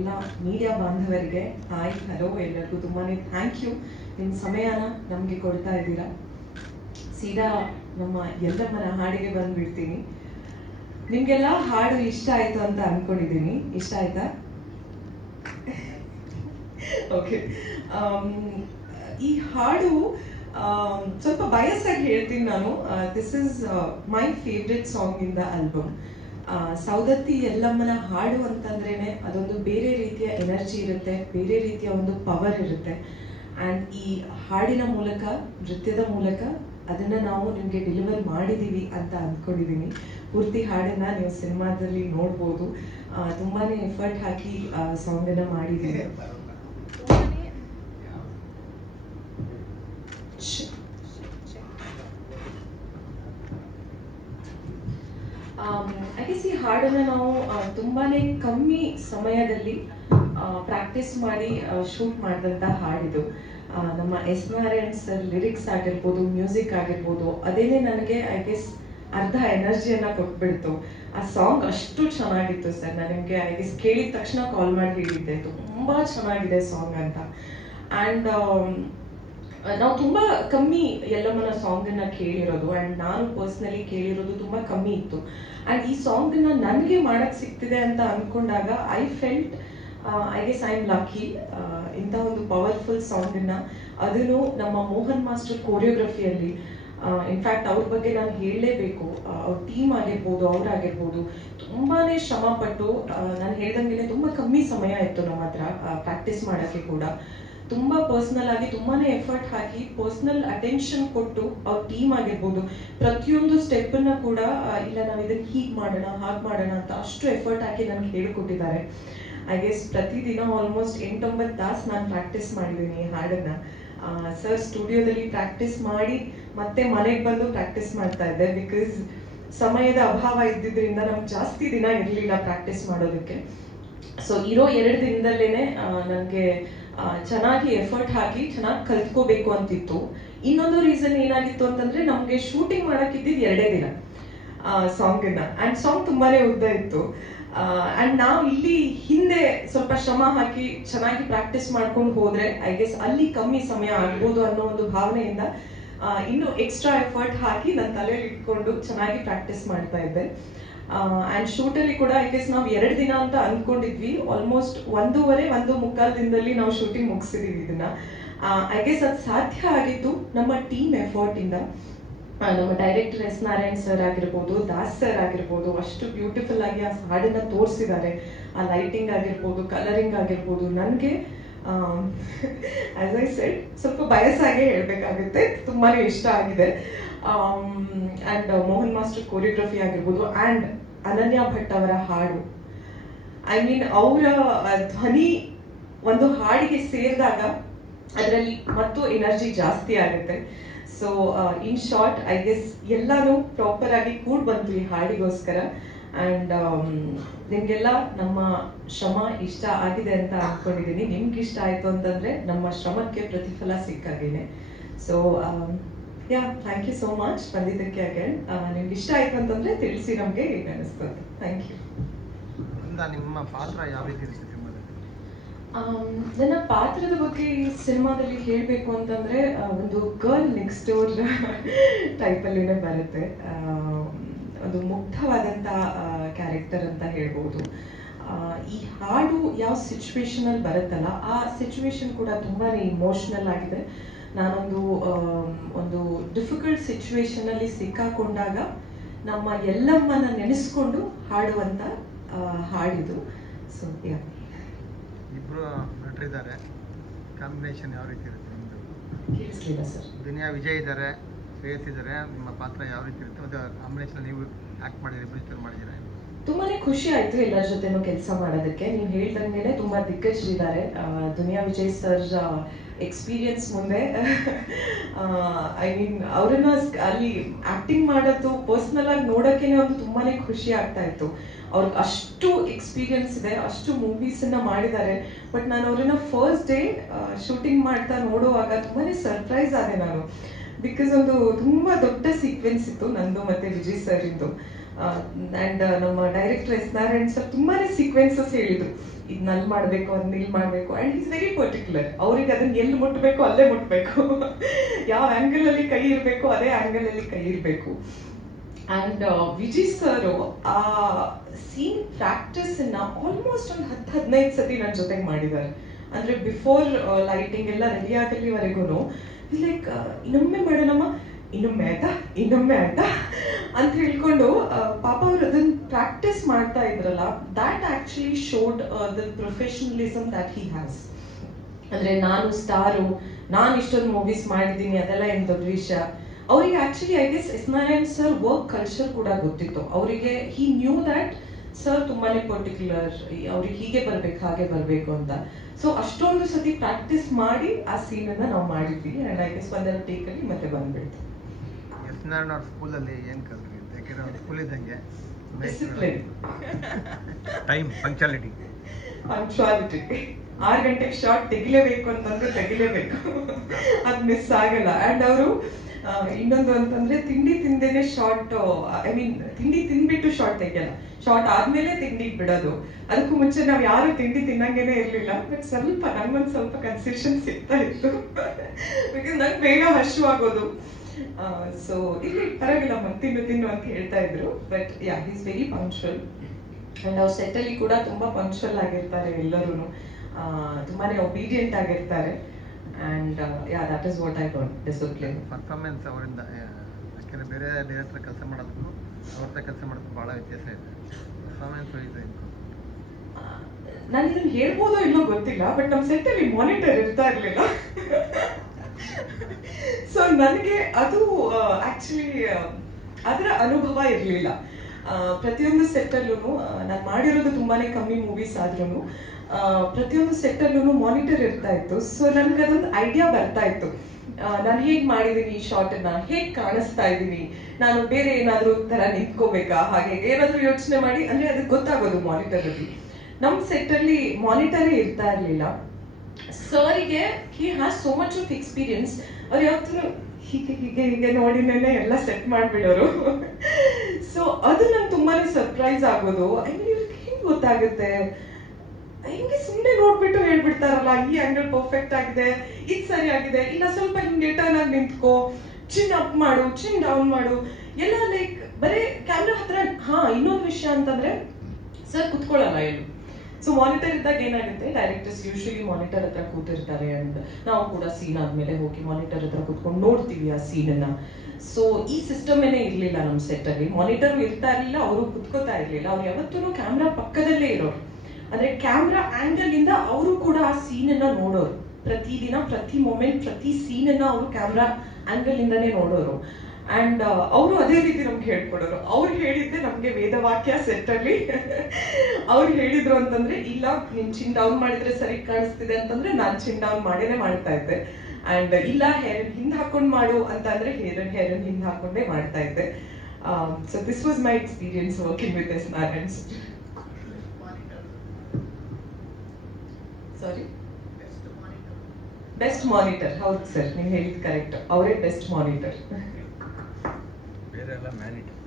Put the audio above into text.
ಎಲ್ಲ ಮೀಡಿಯಾ ಬಾಂಧವರಿಗೆ hi hello ಎಲ್ಲರಿಗೂ ತುಂಬಾ ಥ್ಯಾಂಕ್ ಯು. ನಿಮ್ಮ ಸಮಯನ ನಮಗೆ ಕೊಡ್ತಾ ಇದ್ದೀರಾ. ಸೀದಾ ನಮ್ಮ ಎಲ್ಲಮ್ಮನ ಹಾಡಿಗೆ ಬಂದ್ಬಿಡ್ತೀನಿ. ನಿಮಗೆಲ್ಲ ಹಾಡು ಇಷ್ಟ ಆಯಿತು ಅಂತ ಅಂದ್ಕೊಂಡಿದ್ದೀನಿ. ಇಷ್ಟ ಆಯ್ತಾ? ಓಕೆ. ಈ ಹಾಡು ಸ್ವಲ್ಪ ಬಯಸಾಗಿ ಹೇಳ್ತೀನಿ ನಾನು. This is my favourite song in the album. Saundatti ಎಲ್ಲಮ್ಮನ ಹಾಡು ಅಂತಂದ್ರೇನೆ ಅದೊಂದು ಬೇರೆ ರೀತಿಯ ಎನರ್ಜಿ ಇರುತ್ತೆ, ಬೇರೆ ರೀತಿಯ ಒಂದು ಪವರ್ ಇರುತ್ತೆ. ಆ್ಯಂಡ್ ಈ ಹಾಡಿನ ಮೂಲಕ, ನೃತ್ಯದ ಮೂಲಕ ಅದನ್ನು ನಾವು ನಿಮಗೆ ಡೆಲಿವರ್ ಮಾಡಿದ್ದೀವಿ ಅಂತ ಅಂದ್ಕೊಂಡಿದ್ದೀನಿ. ಪೂರ್ತಿ ಹಾಡನ್ನು ನೀವು ಸಿನಿಮಾದಲ್ಲಿ ನೋಡ್ಬೋದು. ತುಂಬಾ ಎಫರ್ಟ್ ಹಾಕಿ ಸಾಂಗನ್ನು ಮಾಡಿದ್ದೀವಿ. ಐ ಗೆಸ್ ಈ ಹಾಡನ್ನು ನಾವು ತುಂಬಾ ಕಮ್ಮಿ ಸಮಯದಲ್ಲಿ ಪ್ರಾಕ್ಟೀಸ್ ಮಾಡಿ ಶೂಟ್ ಮಾಡಿದಂಥ ಹಾಡಿದು. ನಮ್ಮ ಎಸ್ ನಾರಾಯಣ್ ಸರ್ ಲಿರಿಕ್ಸ್ ಆಗಿರ್ಬೋದು, ಮ್ಯೂಸಿಕ್ ಆಗಿರ್ಬೋದು, ಅದೇನೇ ನನಗೆ ಐ ಗೆಸ್ ಅರ್ಧ ಎನರ್ಜಿಯನ್ನು ಕೊಟ್ಬಿಡ್ತು. ಆ ಸಾಂಗ್ ಅಷ್ಟು ಚೆನ್ನಾಗಿತ್ತು ಸರ್. ನಾನು ನಿಮಗೆ ಐ ಗೆಸ್ ಕೇಳಿದ ತಕ್ಷಣ ಕಾಲ್ ಮಾಡಿ ಹೇಳಿದ್ದೆ ತುಂಬ ಚೆನ್ನಾಗಿದೆ ಸಾಂಗ್ ಅಂತ. ಆ್ಯಂಡ್ ನಾವು ತುಂಬ ಕಮ್ಮಿ ಎಲ್ಲಮ್ಮನ ಸಾಂಗನ್ನು ಕೇಳಿರೋದು. ಆ್ಯಂಡ್ ನಾನು ಪರ್ಸ್ನಲಿ ಕೇಳಿರೋದು ತುಂಬ ಕಮ್ಮಿ ಇತ್ತು. ಆ್ಯಂಡ್ ಈ ಸಾಂಗನ್ನು ನನಗೆ ಮಾಡೋಕ್ಕೆ ಸಿಗ್ತಿದೆ ಅಂತ ಅಂದ್ಕೊಂಡಾಗ I felt I guess I am lucky. ಇಂಥ ಒಂದು ಪವರ್ಫುಲ್ ಸಾಂಗನ್ನು, ಅದನ್ನು ನಮ್ಮ ಮೋಹನ್ ಮಾಸ್ಟರ್ ಕೋರಿಯೋಗ್ರಫಿಯಲ್ಲಿ, ಇನ್ಫ್ಯಾಕ್ಟ್ ಅವ್ರ ಬಗ್ಗೆ ನಾನು ಹೇಳಲೇಬೇಕು. ಅವ್ರ ಟೀಮ್ ಆಗಿರ್ಬೋದು, ಅವರಾಗಿರ್ಬೋದು, ತುಂಬಾ ಶ್ರಮಪಟ್ಟು, ನಾನು ಹೇಳ್ದಂಗೆ ತುಂಬ ಕಮ್ಮಿ ಸಮಯ ಇತ್ತು ನಮ್ಮ ಹತ್ರ ಪ್ರಾಕ್ಟೀಸ್ ಮಾಡೋಕ್ಕೆ ಕೂಡ. ತುಂಬ ಪರ್ಸ್ನಲ್ ಆಗಿ ತುಂಬಾ ಎಫರ್ಟ್ ಹಾಕಿ, ಪರ್ಸ್ನಲ್ ಅಟೆನ್ಷನ್ ಕೊಟ್ಟು ಅವ್ರ ಟೀಮ್ ಆಗಿರ್ಬೋದು ಪ್ರತಿಯೊಂದು ಸ್ಟೆಪ್ಪನ್ನು ಕೂಡ ಇಲ್ಲ ನಾವು ಇದನ್ನು ಹೀಗೆ ಮಾಡೋಣ, ಹಾಗೆ ಮಾಡೋಣ ಅಂತ ಅಷ್ಟು ಎಫರ್ಟ್ ಹಾಕಿ ನನಗೆ ಹೇಳಿಕೊಟ್ಟಿದ್ದಾರೆ. ಐ ಗೆಸ್ ಪ್ರತಿದಿನ ಆಲ್ಮೋಸ್ಟ್ 8-9 ತಾಸು ನಾನು ಪ್ರಾಕ್ಟೀಸ್ ಮಾಡಿದ್ದೀನಿ ಈ ಹಾಡನ್ನು. ಸರ್ ಸ್ಟುಡಿಯೋದಲ್ಲಿ ಪ್ರಾಕ್ಟೀಸ್ ಮಾಡಿ ಮತ್ತೆ ಮನೆಗೆ ಬಂದು ಪ್ರಾಕ್ಟೀಸ್ ಮಾಡ್ತಾ ಇದ್ದೆ. ಬಿಕಾಸ್ ಸಮಯದ ಅಭಾವ ಇದ್ದಿದ್ದರಿಂದ ನಮ್ಗೆ ಜಾಸ್ತಿ ದಿನ ಇರಲಿಲ್ಲ ಪ್ರಾಕ್ಟೀಸ್ ಮಾಡೋದಕ್ಕೆ. ಸೊ ಇರೋ 2 ದಿನದಲ್ಲೇ ನನಗೆ ಚೆನ್ನಾಗಿ ಎಫರ್ಟ್ ಹಾಕಿ ಚೆನ್ನಾಗಿ ಕಲ್ತ್ಕೋಬೇಕು ಅಂತಿತ್ತು. ಇನ್ನೊಂದು ರೀಸನ್ ಏನಾಗಿತ್ತು ಅಂತಂದರೆ, ನಮಗೆ ಶೂಟಿಂಗ್ ಮಾಡೋಕ್ಕಿದ್ದಿದ್ದು 2 ದಿನ ಸಾಂಗನ್ನು. ಆ್ಯಂಡ್ ಸಾಂಗ್ ತುಂಬಾ ಉದ್ದ ಇತ್ತು. ಆ್ಯಂಡ್ ನಾವು ಇಲ್ಲಿ ಹಿಂದೆ ಸ್ವಲ್ಪ ಶ್ರಮ ಹಾಕಿ ಚೆನ್ನಾಗಿ ಪ್ರಾಕ್ಟೀಸ್ ಮಾಡ್ಕೊಂಡು ಹೋದರೆ ಐ ಗೆಸ್ ಅಲ್ಲಿ ಕಮ್ಮಿ ಸಮಯ ಆಗ್ಬೋದು ಅನ್ನೋ ಒಂದು ಭಾವನೆಯಿಂದ ಇನ್ನೂ ಎಕ್ಸ್ಟ್ರಾ ಎಫರ್ಟ್ ಹಾಕಿ ನನ್ನ ತಲೆಯಲ್ಲಿ ಇಟ್ಕೊಂಡು ಚೆನ್ನಾಗಿ ಪ್ರಾಕ್ಟೀಸ್ ಮಾಡ್ತಾ ಇದ್ದೆ. ಆ್ಯಂಡ್ ಶೂಟಲ್ಲಿ ಕೂಡ ಐ ಗೆಸ್ ನಾವು 2 ದಿನ ಅಂತ ಅಂದ್ಕೊಂಡಿದ್ವಿ. ಆಲ್ಮೋಸ್ಟ್ 1.5 ದಿನದಲ್ಲಿ ನಾವು ಶೂಟಿಂಗ್ ಮುಗಿಸಿದೀವಿ ಇದನ್ನು. ಐ ಗೆಸ್ ಅದು ಸಾಧ್ಯ ಆಗಿತ್ತು ನಮ್ಮ ಟೀಮ್ ಎಫರ್ಟಿಂದ. ನಮ್ಮ ಡೈರೆಕ್ಟರ್ ಎಸ್ ನಾರಾಯಣ್ ಸರ್ ಆಗಿರ್ಬೋದು, ದಾಸ್ ಸರ್ ಆಗಿರ್ಬೋದು, ಅಷ್ಟು ಬ್ಯೂಟಿಫುಲ್ ಆಗಿ ಆ ಹಾಡನ್ನು ತೋರಿಸಿದ್ದಾರೆ. ಆ ಲೈಟಿಂಗ್ ಆಗಿರ್ಬೋದು, ಕಲರಿಂಗ್ ಆಗಿರ್ಬೋದು, ನನಗೆ ಆಸ್ ಐ ಸೆಡ್ ಸ್ವಲ್ಪ ಬಯಸಾಗೆ ಹೇಳಬೇಕಾಗುತ್ತೆ, ತುಂಬಾ ಇಷ್ಟ ಆಗಿದೆ. ಆ್ಯಂಡ್ ಮೋಹನ್ ಮಾಸ್ಟರ್ ಕೋರಿಯೋಗ್ರಫಿ ಆಗಿರ್ಬೋದು, ಆ್ಯಂಡ್ ಅನನ್ಯ ಭಟ್ ಅವರ ಹಾಡು, ಐ ಮೀನ್ ಅವರ ಧ್ವನಿ ಒಂದು ಹಾಡಿಗೆ ಸೇರಿದಾಗ ಅದರಲ್ಲಿ ಮತ್ತು ಎನರ್ಜಿ ಜಾಸ್ತಿ ಆಗುತ್ತೆ. So in short I guess ಎಲ್ಲನೂ ಪ್ರಾಪರ್ ಆಗಿ ಕೂಡ ಬಂತು ಈ ಹಾಡಿಗೋಸ್ಕರ. ಆ್ಯಂಡ್ ನಿಮಗೆಲ್ಲ ನಮ್ಮ ಶ್ರಮ ಇಷ್ಟ ಆಗಿದೆ ಅಂತ ಅಂದ್ಕೊಂಡಿದ್ದೀನಿ. ನಿಮ್ಗೆ ಇಷ್ಟ ಆಯಿತು ಅಂತಂದರೆ ನಮ್ಮ ಶ್ರಮಕ್ಕೆ ಪ್ರತಿಫಲ ಸಿಕ್ಕಾಗೇನೆ. So yeah, thank you so much ಬಂದಿದ್ದಕ್ಕೆ. ಅಗೇನ್ ನಿಮ್ಗೆ ಇಷ್ಟ ಆಯಿತು ಅಂತಂದರೆ ತಿಳಿಸಿ ನಮಗೆ ಹೇಗೆ ಅನಿಸ್ತದೆ. Thank you. ನಿಮ್ಮ ಪಾತ್ರ ಯಾವ ರೀತಿ ಇರುತ್ತೆ? ನನ್ನ ಪಾತ್ರದ ಬಗ್ಗೆ ಈ ಸಿನಿಮಾದಲ್ಲಿ ಹೇಳಬೇಕು ಅಂತಂದರೆ, ಒಂದು ಗರ್ಲ್ ನೆಕ್ಸ್ಟ್ ಡೋರ್ ಟೈಪಲ್ಲಿನೇ ಬರುತ್ತೆ. ಒಂದು ಮುಗ್ಧವಾದಂಥ ಕ್ಯಾರೆಕ್ಟರ್ ಅಂತ ಹೇಳ್ಬೋದು. ಈ ಹಾಡು ಯಾವ ಸಿಚುವೇಶನಲ್ಲಿ ಬರುತ್ತಲ್ಲ, ಆ ಸಿಚುವೇಶನ್ ಕೂಡ ತುಂಬಾ ಇಮೋಷ್ನಲ್ ಆಗಿದೆ. ಒಂದು ಡಿಫಿಕಲ್ಟ್ ಸಿಚುವೇಶನಲ್ಲಿ ಸಿಕ್ಕಾಕೊಂಡಾಗ ನಮ್ಮ ಎಲ್ಲಮ್ಮನ ನೆನೆಸ್ಕೊಂಡು ಹಾಡುವಂಥ ಹಾಡಿದು. ಸೊ ಯಾ, ಇಬ್ಬರು ನಟರಿದ್ದಾರೆ, ಕಾಂಬಿನೇಷನ್ ಯಾವ ರೀತಿ ಇರುತ್ತೆ ನಿಮ್ಮದು? ಕೇಳಿಸ್ಲಿಲ್ಲ ಸರ್. ದುನಿಯಾ ವಿಜಯ್ ಇದ್ದಾರೆ, ಶ್ರೇಯಸ್ ಇದ್ದಾರೆ, ನಿಮ್ಮ ಪಾತ್ರ ಯಾವ ರೀತಿ ಇರುತ್ತೆ? ಮತ್ತು ಕಾಂಬಿನೇಷನ್ ನೀವು ಆ್ಯಕ್ಟ್ ಮಾಡಿದ್ದೀರಿ, ಇಬ್ಬರು ಮಾಡಿದ್ದೀರಾ? ತುಂಬಾ ಖುಷಿ ಆಯಿತು ಎಲ್ಲರ ಜೊತೆನೂ ಕೆಲಸ ಮಾಡೋದಕ್ಕೆ. ನೀವು ಹೇಳ್ದಂಗೆ ತುಂಬ ದಿಗ್ಗಜರಿದ್ದಾರೆ. ದುನಿಯಾ ವಿಜಯ್ ಸರ್ ಎಕ್ಸ್ಪೀರಿಯನ್ಸ್ ಮುಂದೆ ಐ ಮೀನ್ ಅವರನ್ನ ಅಲ್ಲಿ ಆ್ಯಕ್ಟಿಂಗ್ ಮಾಡೋದು ಪರ್ಸ್ನಲ್ ಆಗಿ ನೋಡೋಕ್ಕೇ ಒಂದು ತುಂಬಾ ಖುಷಿ ಆಗ್ತಾ ಇತ್ತು. ಅವ್ರಿಗೆ ಅಷ್ಟು ಎಕ್ಸ್ಪೀರಿಯನ್ಸ್ ಇದೆ, ಅಷ್ಟು ಮೂವೀಸನ್ನು ಮಾಡಿದ್ದಾರೆ. ಬಟ್ ನಾನು ಅವ್ರನ್ನ ಫಸ್ಟ್ ಡೇ ಶೂಟಿಂಗ್ ಮಾಡ್ತಾ ನೋಡುವಾಗ ತುಂಬಾ ಸರ್ಪ್ರೈಸ್ ಆದೆ ನಾನು. ಬಿಕಾಸ್ ಒಂದು ತುಂಬ ದೊಡ್ಡ ಸೀಕ್ವೆನ್ಸ್ ಇತ್ತು ನಂದು ಮತ್ತು ವಿಜಯ್ ಸರ್ ಇಂದು. ಆ್ಯಂಡ್ ನಮ್ಮ ಡೈರೆಕ್ಟರ್ ಎಸ್ ನಾರಾಯಣ್ ಸರ್ ತುಂಬಾ ಸೀಕ್ವೆನ್ಸಸ್ ಹೇಳಿದರು. ಇದನ್ನ ಅಲ್ಲಿ ಮಾಡಬೇಕು ಅದನ್ನ ಇಲ್ಲಿ ಮಾಡಬೇಕು ಆ್ಯಂಡ್ ಈಸ್ ವೆರಿ ಪರ್ಟಿಕ್ಯುಲರ್. ಅವ್ರಿಗೆ ಅದನ್ನ ಎಲ್ಲಿ ಮುಟ್ಟಬೇಕು ಅಲ್ಲೇ ಮುಟ್ಟಬೇಕು, ಯಾವ ಆ್ಯಂಗಲಲ್ಲಿ ಕೈ ಇರಬೇಕು ಅದೇ ಆ್ಯಂಗಲಲ್ಲಿ ಕೈ ಇರಬೇಕು. ಆ್ಯಂಡ್ ವಿಜಯ್ ಸರ್ ಆ ಸೀನ್ ಪ್ರಾಕ್ಟೀಸನ್ನು ಆಲ್ಮೋಸ್ಟ್ ಒಂದು 10-15 ಸತಿ ನನ್ನ ಜೊತೆಗೆ ಮಾಡಿದ್ದಾರೆ. ಅಂದರೆ ಬಿಫೋರ್ ಲೈಟಿಂಗ್ ಎಲ್ಲ ರೆಡಿ ಆಗಲಿವರೆಗೂ ಲೈಕ್ ಇನ್ನೊಮ್ಮೆ ಮಾಡೋಣಮ್ಮ, ಇನ್ನೊಮ್ಮೆ ಆಯ್ತಾ, ಇನ್ನೊಮ್ಮೆ ಆಯ್ತಾ ಅಂತ ಹೇಳ್ಕೊಂಡು ಪಾಪ ಅವ್ರು ಅದನ್ನ ಪ್ರಾಕ್ಟೀಸ್ ಮಾಡ್ತಾ ಇದ್ರಲ್ಲ, that actually showed the professionalism that he has. ಅಂದರೆ ನಾನು ಸ್ಟಾರು, ನಾನು ಇಷ್ಟೊಂದು ಮೂವೀಸ್ ಮಾಡಿದ್ದೀನಿ ಅದೆಲ್ಲ ಏನು ದೊಡ್ಡ ವಿಷಯ. ಅವರಿಗೆ actually I guess S Narayan sir work culture ಕೂಡ ಗೊತ್ತಿತ್ತು. ಅವರಿಗೆ ಹಿ ನ್ಯೂ ದ್ಯಾಟ್ ಸರ್ ತುಂಬಾನೇ ಪರ್ಟಿಕ್ಯುಲರ್, ಅವ್ರಿಗೆ ಹೀಗೆ ಬರ್ಬೇಕು ಹಾಗೆ ಬರಬೇಕು ಅಂತ. ಸೊ ಅಷ್ಟೊಂದು ಸತಿ ಪ್ರಾಕ್ಟೀಸ್ ಮಾಡಿ ಆ ಸೀನನ್ನು ನಾವು ಮಾಡಿದ್ವಿ. ಆ್ಯಂಡ್ ಐ ಗೆಸ್ ಒಂದೆರಡು ಟೇಕಲ್ಲಿ ಮತ್ತೆ ಬಂದ್ಬಿಡ್ತು. ಎಸ್ ನಾರಾಯಣ್ ಅವ್ರ ಸ್ಕೂಲಲ್ಲಿ ಏನು ಕಲ್ತ್ರಿ? ಯಾಕೆಂದ್ರೆ ಅವ್ರ ಸ್ಕೂಲ್ ಇದ್ದಂಗೆ ಡಿಸಿಪ್ಲಿನ್, ಟೈಮ್, ಪಂಕ್ಚುಯಾಲಿಟಿ. 6 ಗಂಟೆಗೆ ಶಾರ್ಟ್ ತೆಗಿಲೇಬೇಕು ಅಂತಂದ್ರೆ ತೆಗಿಲೇಬೇಕು, ಅದು ಮಿಸ್ ಆಗಲ್ಲ. ಆ್ಯಂಡ್ ಅವರು ಇನ್ನೊಂದು ಅಂತಂದ್ರೆ ತಿಂಡಿ ತಿಂದೇನೆ ಶಾರ್ಟ್, ಐ ಮೀನ್ ತಿಂಡಿ ತಿಂದ್ಬಿಟ್ಟು ಶಾರ್ಟ್ ತೆಗಿಯಲ್ಲ, ಶಾರ್ಟ್ ಆದ್ಮೇಲೆ ತಿಂಡಿಗೆ ಬಿಡೋದು. ಅದಕ್ಕೂ ಮುಂಚೆ ನಾವು ಯಾರು ತಿಂಡಿ ತಿನ್ನಂಗೇನೆ ಇರಲಿಲ್ಲ. ಬಟ್ ಸ್ವಲ್ಪ ನಂಗೊಂದು ಸ್ವಲ್ಪ ಕನ್ಸೆಷನ್ ಸಿಗ್ತಾ ಇತ್ತು, ಬಿಕಾಸ್ ನಂಗೆ ಬೇಗ ಹಶ್ವಾಗೋದು. ಸೊ ಇಲ್ಲಿ ಪರವಾಗಿಲ್ಲ ತಿನ್ನು ಅಂತ ಹೇಳ್ತಾ ಇದ್ರು. But yeah, is very punctual. And ಅವ್ರ ಸೆಟ್ಟಲ್ಲಿ ಕೂಡ ತುಂಬ ಪಂಕ್ಚುವಲ್ ಆಗಿರ್ತಾರೆ ಎಲ್ಲರೂ, ತುಂಬಾ ಒಬೀಡಿಯಂಟ್ ಆಗಿರ್ತಾರೆ. And yeah, that is what I got, discipline. Performance ಅವರಿಂದ, ಯಾಕೆಂದರೆ ಬೇರೆ ಡೈರೆಕ್ಟರ್ ಕೆಲಸ ಮಾಡೋದಕ್ಕೂ ಅವ್ರದ್ದೇ ಕೆಲಸ ಮಾಡೋದಕ್ಕೂ ಭಾಳ ವ್ಯತ್ಯಾಸ ಇದೆ. ಪರ್ಫಾರ್ಮೆನ್ಸ್ ಇದೆ. ನಾನು ಇದನ್ನು ಹೇಳ್ಬೋದೋ ಇಲ್ಲೋ ಗೊತ್ತಿಲ್ಲ, ಬಟ್ ನಮ್ಮ ಸೆಟ್ಟಲ್ಲಿ ಮಾನಿಟರ್ ಇರ್ತಾ ಇರಲಿಲ್ಲ. ಸೊ ನನಗೆ ಅದು ಆ್ಯಕ್ಚುಲಿ ಅದರ ಅನುಭವ ಇರಲಿಲ್ಲ. ಪ್ರತಿಯೊಂದು ಸೆಟ್ಟಲ್ಲೂ ನಾನು ಮಾಡಿರೋದು ತುಂಬಾ ಕಮ್ಮಿ ಮೂವೀಸ್ ಆದ್ರೂ ಪ್ರತಿಯೊಂದು ಸೆಟ್ಟಲ್ಲೂ ಮಾನಿಟರ್ ಇರ್ತಾ ಇತ್ತು. ಸೊ ನನಗೆ ಅದೊಂದು ಐಡಿಯಾ ಬರ್ತಾ ಇತ್ತು, ನಾನು ಹೇಗೆ ಮಾಡಿದ್ದೀನಿ ಈ ಶಾರ್ಟನ್ನು, ಹೇಗೆ ಕಾಣಿಸ್ತಾ ಇದ್ದೀನಿ, ನಾನು ಬೇರೆ ಏನಾದರೂ ಥರ ನಿಂತ್ಕೋಬೇಕಾ, ಹಾಗೆ ಏನಾದರೂ ಯೋಚನೆ ಮಾಡಿ, ಅಂದರೆ ಅದಕ್ಕೆ ಗೊತ್ತಾಗೋದು ಮಾನಿಟರಲ್ಲಿ. ನಮ್ಮ ಸೆಟ್ಟಲ್ಲಿ ಮಾನಿಟರೇ ಇರ್ತಾ ಇರಲಿಲ್ಲ. ಸರಿಗೆ he has so much of experience. ಅವ್ರು ಯಾವತ್ತೂ ಹೀಗೆ ಹೀಗೆ ಹೀಗೆ ನೋಡಿನೇ ಎಲ್ಲ ಸೆಟ್ ಮಾಡಿಬಿಡೋರು. ಸೊ ಅದು ನಂಗೆ ತುಂಬಾ ಸರ್ಪ್ರೈಸ್ ಆಗೋದು. ಐ ಮೀನ್ ಇವ್ರಿಗೆ ಹೆಂಗೆ ಗೊತ್ತಾಗುತ್ತೆ, ಹಿಂಗೆ ಸುಮ್ಮನೆ ನೋಡ್ಬಿಟ್ಟು ಹೇಳ್ಬಿಡ್ತಾರಲ್ಲ, ಈ ಆಂಗಲ್ ಪರ್ಫೆಕ್ಟ್ ಆಗಿದೆ, ಇದು ಸರಿ ಆಗಿದೆ, ಇಲ್ಲ ಸ್ವಲ್ಪ ಹಿಂಗೆ ಟರ್ನ್ ಆಗಿ ನಿಂತ್ಕೋ, ಚಿನ್ ಅಪ್ ಮಾಡು, ಚಿನ್ ಡೌನ್ ಮಾಡು, ಎಲ್ಲ ಲೈಕ್ ಬರೀ ಕ್ಯಾಮ್ರಾ ಹತ್ರ. ಇನ್ನೊಂದು ವಿಷಯ ಅಂತಂದ್ರೆ ಸರ್ ಕುತ್ಕೊಳ್ಳಲ್ಲ ಎಲ್ಲೂ. ಸೊ ಮಾನಿಟರ್ ಇದ್ದಾಗ ಏನಾಗುತ್ತೆ, ಡೈರೆಕ್ಟರ್ಸ್ ಯೂಶಲಿ ಮಾನಿಟರ್ ಹತ್ರ ಕೂತಿರ್ತಾರೆ. ಅಂಡ್ ನಾವು ಕೂಡ ಸೀನ್ ಆದ್ಮೇಲೆ ಹೋಗಿ ಮಾನಿಟರ್ ಹತ್ರ ಕೂತ್ಕೊಂಡು ನೋಡ್ತೀವಿ ಆ ಸೀನನ್ನ. ಸೊ ಈ ಸಿಸ್ಟಮ್ ಏನೇ ಇರಲಿಲ್ಲ ನಮ್ಮ ಸೆಟ್ಟಲ್ಲಿ. ಮಾನಿಟರ್ ಇರ್ತಾ ಇರಲಿಲ್ಲ, ಅವರು ಕುತ್ಕೋತಾ ಇರಲಿಲ್ಲ. ಅವ್ರು ಯಾವತ್ತೂ ಕ್ಯಾಮ್ರಾ ಪಕ್ಕದಲ್ಲೇ ಇರೋರು. ಅಂದ್ರೆ ಕ್ಯಾಮ್ರಾ ಆಂಗಲ್ ಇಂದ ಅವರು ಕೂಡ ಆ ಸೀನನ್ನ ನೋಡೋರು. ಪ್ರತಿದಿನ ಪ್ರತಿ ಮೊಮೆಂಟ್ ಪ್ರತಿ ಸೀನನ್ನ ಅವರು ಕ್ಯಾಮ್ರಾ ಆಂಗಲ್ ಇಂದಾನೇ ನೋಡೋರು. ಆ್ಯಂಡ್ ಅವರು ಅದೇ ರೀತಿ ನಮ್ಗೆ ಹೇಳ್ಕೊಡೋರು. ಅವ್ರು ಹೇಳಿದ್ದೆ ನಮಗೆ ವೇದವಾಕ್ಯ ಸೆಟ್ಟಲ್ಲಿ. ಅವ್ರು ಹೇಳಿದ್ರು ಅಂತಂದ್ರೆ, ಇಲ್ಲ ನೀನು ಚಿನ್ ಡೌನ್ ಮಾಡಿದ್ರೆ ಸರಿ ಕಾಣಿಸ್ತಿದೆ ಅಂತಂದ್ರೆ ನಾನು ಚಿನ್ ಡೌನ್ ಮಾಡೇನೆ ಮಾಡ್ತಾ ಇದ್ದೆ. ಆ್ಯಂಡ್ ಇಲ್ಲ ಹೇರ್ ಹಿಂದೆ ಹಾಕೊಂಡು ಮಾಡು ಅಂತ ಅಂದ್ರೆ ಹೇರನ್ ಹಿಂದೆ ಹಾಕೊಂಡೇ ಮಾಡ್ತಾ ಇದ್ದೆ. So this was my experience working with S Narayan. Sorry, best monitor. ಹೌದು ಸರ್, ನೀವು ಹೇಳಿದ್ದು ಕರೆಕ್ಟ್, ಅವರೇ ಬೆಸ್ಟ್ ಮಾನಿಟರ್. ಬೇರೆ ಎಲ್ಲ ಮ್ಯಾನಿಟರ್.